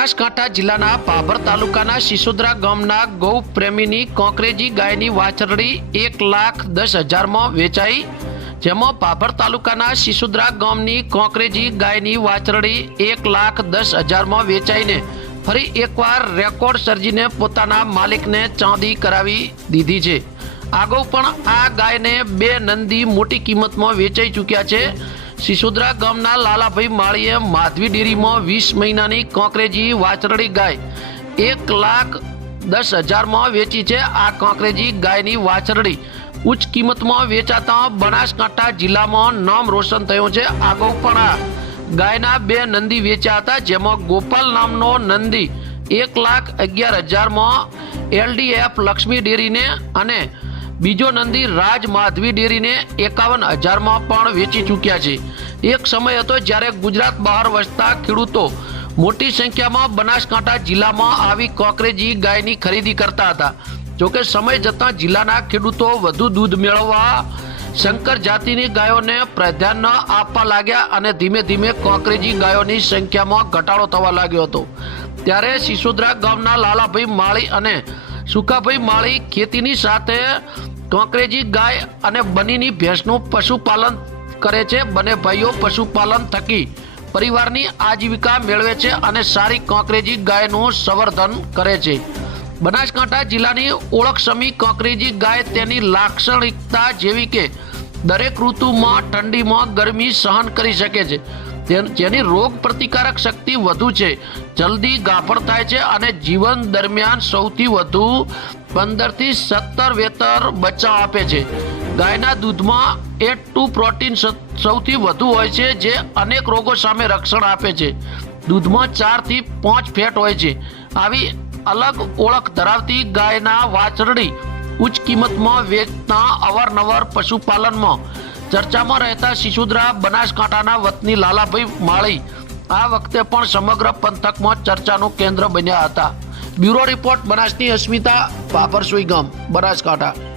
બનાસકાંઠા જિલ્લાના પાભર તાલુકાના શિશોદરા ગામના ગૌ પ્રેમીની કોંકરેજી ગાયની વાછરડી એક લાખ દસ હજારમાં વેચાઈ, જેમાં પાભર તાલુકાના શિશુદ્રા ગામની કોંકરેજી ગાયની વાછરડી એક લાખ દસ હજારમાં વેચાઈને ફરી એકવાર રેકોર્ડ સર્જીને પોતાના માલિકને ચાંદી કરાવી દીધી છે. આગળ પણ આ ગાયને બે નંદી મોટી કિંમતમાં વેચાઈ ચૂક્યા છે. સિસોદરા ગામના લાલાભાઈ માળીએ માધવી ડેરીમાં વીસ મહિનાની કોંકરેજી વાછરડી ગાય એક લાખ દસ હજારમાં વેચી છે. આ કોંકરેજી ગાયની વાછરડી ઉચ્ચ કિંમતમાં વેચાતા બનાસકાંઠા જિલ્લામાં નામ રોશન થયું છે. આગળ પણ ગાયના બે નંદી વેચ્યા હતા, જેમાં ગોપાલ નામનો નંદી એક લાખ અગિયાર હજારમાં એલડીએફ લક્ષ્મી ડેરીને અને બીજો નંદી રાજ માધવી ડેરીને એકાવન હજારમાં પણ વેચી ચૂક્યા છે. એક સમય હતો જ્યારે ગુજરાત બહાર વસતા ખેડૂતો મોટી સંખ્યામાં બનાસકાંઠા જિલ્લામાં આવી કોકરેજી ગાયની ખરીદી કરતા હતા. જોકે સમય જતાં જિલ્લાના ખેડૂતો વધુ દૂધ મેળવવા શંકર જાતિની ગાયોને પ્રાધાન્ય આપવા લાગ્યા અને ધીમે ધીમે કોકરેજી ગાયોની સંખ્યામાં ઘટાડો થવા લાગ્યો હતો. ત્યારે સિસોદરા ગામના લાલાભાઈ માળી અને સુકાભાઈ માળી ખેતીની સાથે કોંકરેજી ગાય અને બનીની ભેંસનું પશુપાલન કરે છે. બંને ભાઈઓ પશુપાલન થકી પરિવારની આજીવિકા મેળવે છે અને સારી કોંકરેજી ગાયનું સંવર્ધન કરે છે. બનાસકાંઠા જિલ્લાની ઓળખસમી કોંકરેજી ગાય તેની લાક્ષણિકતા જેવી કે દરેક ઋતુમાં ઠંડીમાં ગરમી સહન કરી શકે છે. જેની રોગ પ્રતિકારક શક્તિ વધુ છે. જલ્દી ગાફળ થાય છે અને જીવન દરમિયાન સૌથી વધુ પંદરથી સત્તર વેતર બચ્ચા આપે છે. ગાયના દૂધમાં એ ટુ પ્રોટીન સૌથી વધુ હોય છે જે અનેક રોગો સામે રક્ષણ આપે છે. દૂધમાં ચારથી પાંચ ફેટ હોય છે. આવી અલગ ઓળખ ધરાવતી ગાયના વાછરડી ઉચ્ચ કિંમતમાં વેચતા અવારનવાર પશુપાલનમાં ચર્ચામાં રહેતા શિશુદ્રા બનાસકાંઠાના વતની લાલાભાઈ માળી આ વખતે પણ સમગ્ર પંથકમાં ચર્ચાનું કેન્દ્ર બન્યા હતા. બ્યુરો રિપોર્ટ બનાસની અસ્મિતા પાપરસુઈ ગામ, બનાસકાંઠા.